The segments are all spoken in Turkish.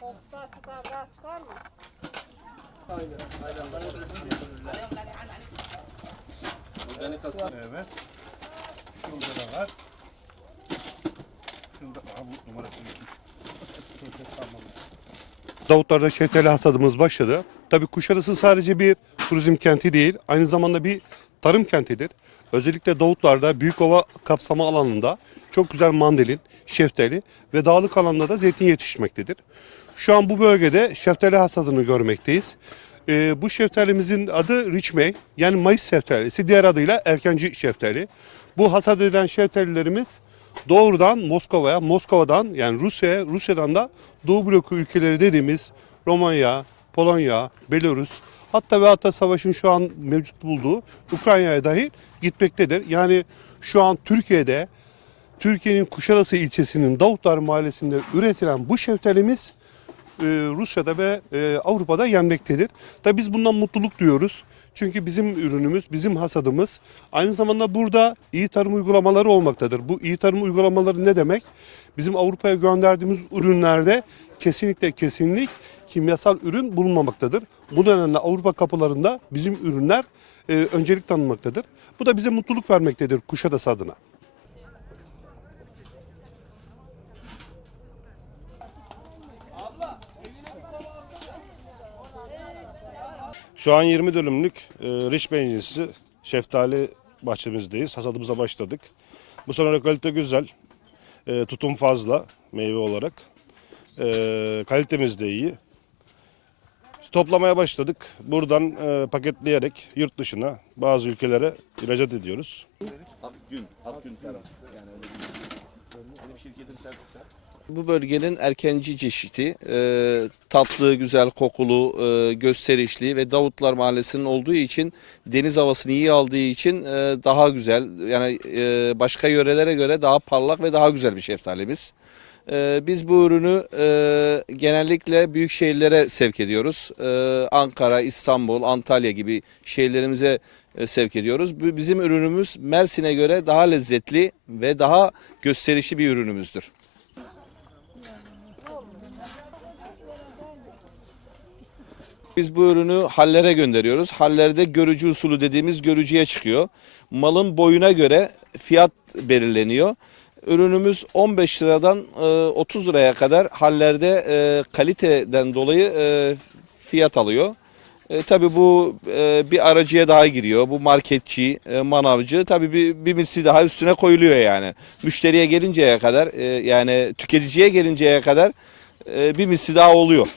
Koksa starda çıkar mı? Evet. Davutlar'da şeftali hasadımız başladı. Tabii Kuşadası sadece bir turizm kenti değil, aynı zamanda bir tarım kentidir. Özellikle Davutlar'da Büyükova kapsama alanında çok güzel mandalin, şeftali ve dağlık alanda da zeytin yetişmektedir. Şu an bu bölgede şeftali hasadını görmekteyiz. Ee, bu şeftalimizin adı Rich May, yani Mayıs şeftalisi, diğer adıyla erkenci şeftali. Bu hasat edilen şeftalilerimiz doğrudan Moskova'ya, Moskova'dan yani Rusya'ya, Rusya'dan da Doğu bloku ülkeleri dediğimiz Romanya, Polonya, Belarus hatta ve hatta savaşın şu an mevcut bulduğu Ukrayna'ya dahi gitmektedir. Yani şu an Türkiye'de Türkiye'nin Kuşadası ilçesinin Davutlar Mahallesi'nde üretilen bu şeftalimiz e, Rusya'da ve e, Avrupa'da yenmektedir. Tabii biz bundan mutluluk duyuyoruz. Çünkü bizim ürünümüz, bizim hasadımız aynı zamanda burada iyi tarım uygulamaları olmaktadır. Bu iyi tarım uygulamaları ne demek? Bizim Avrupa'ya gönderdiğimiz ürünlerde kesinlikle kesinlik kimyasal ürün bulunmamaktadır. Bu nedenle Avrupa kapılarında bizim ürünler e, öncelik tanınmaktadır. Bu da bize mutluluk vermektedir Kuşadası adına. Şu an 20 dönümlük e, Rich Beylincisi şeftali bahçemizdeyiz. Hasadımıza başladık. Bu sene rekolte güzel. E, tutum fazla meyve olarak. E, kalitemiz de iyi. Toplamaya başladık. Buradan e, paketleyerek yurt dışına bazı ülkelere ihracat ediyoruz. Akgün, Akgün. Yani öyle bir, benim şirketin sertifika. Bu bölgenin erkenci çeşidi, e, tatlı, güzel kokulu, e, gösterişli ve Davutlar Mahallesi'nin olduğu için deniz havasını iyi aldığı için e, daha güzel. Yani e, başka yörelere göre daha parlak ve daha güzel bir şeftalimiz. E, biz bu ürünü e, genellikle büyük şehirlere sevk ediyoruz. E, Ankara, İstanbul, Antalya gibi şehirlerimize e, sevk ediyoruz. Bu- Bizim ürünümüz Mersin'e göre daha lezzetli ve daha gösterişli bir ürünümüzdür. Biz bu ürünü hallere gönderiyoruz. Hallerde görücü usulü dediğimiz görücüye çıkıyor. Malın boyuna göre fiyat belirleniyor. Ürünümüz 15 liradan e, 30 liraya kadar hallerde e, kaliteden dolayı e, fiyat alıyor. E, tabii bu e, bir aracıya daha giriyor. Bu marketçi, e, manavcı tabii bir, bir misli daha üstüne koyuluyor yani. Müşteriye gelinceye kadar e, yani tüketiciye gelinceye kadar e, bir misli daha oluyor.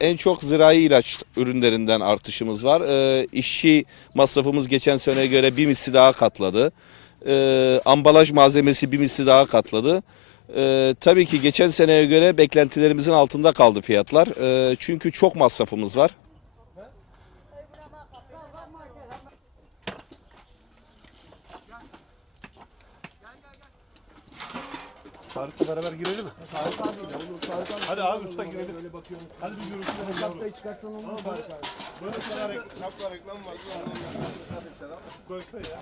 En çok zirai ilaç ürünlerinden artışımız var. Ee, işçi masrafımız geçen seneye göre bir misli daha katladı. Ee, ambalaj malzemesi bir misli daha katladı. Ee, tabii ki geçen seneye göre beklentilerimizin altında kaldı fiyatlar. Ee, çünkü çok masrafımız var. Tarık'la beraber girelim mi? Tarık abi. Hadi abi usta girelim. Böyle bakıyoruz. Hadi bir görüşürüz. Şapkayı çıkarsan olur mu? Böyle şapka reklam var. Koy koy ya.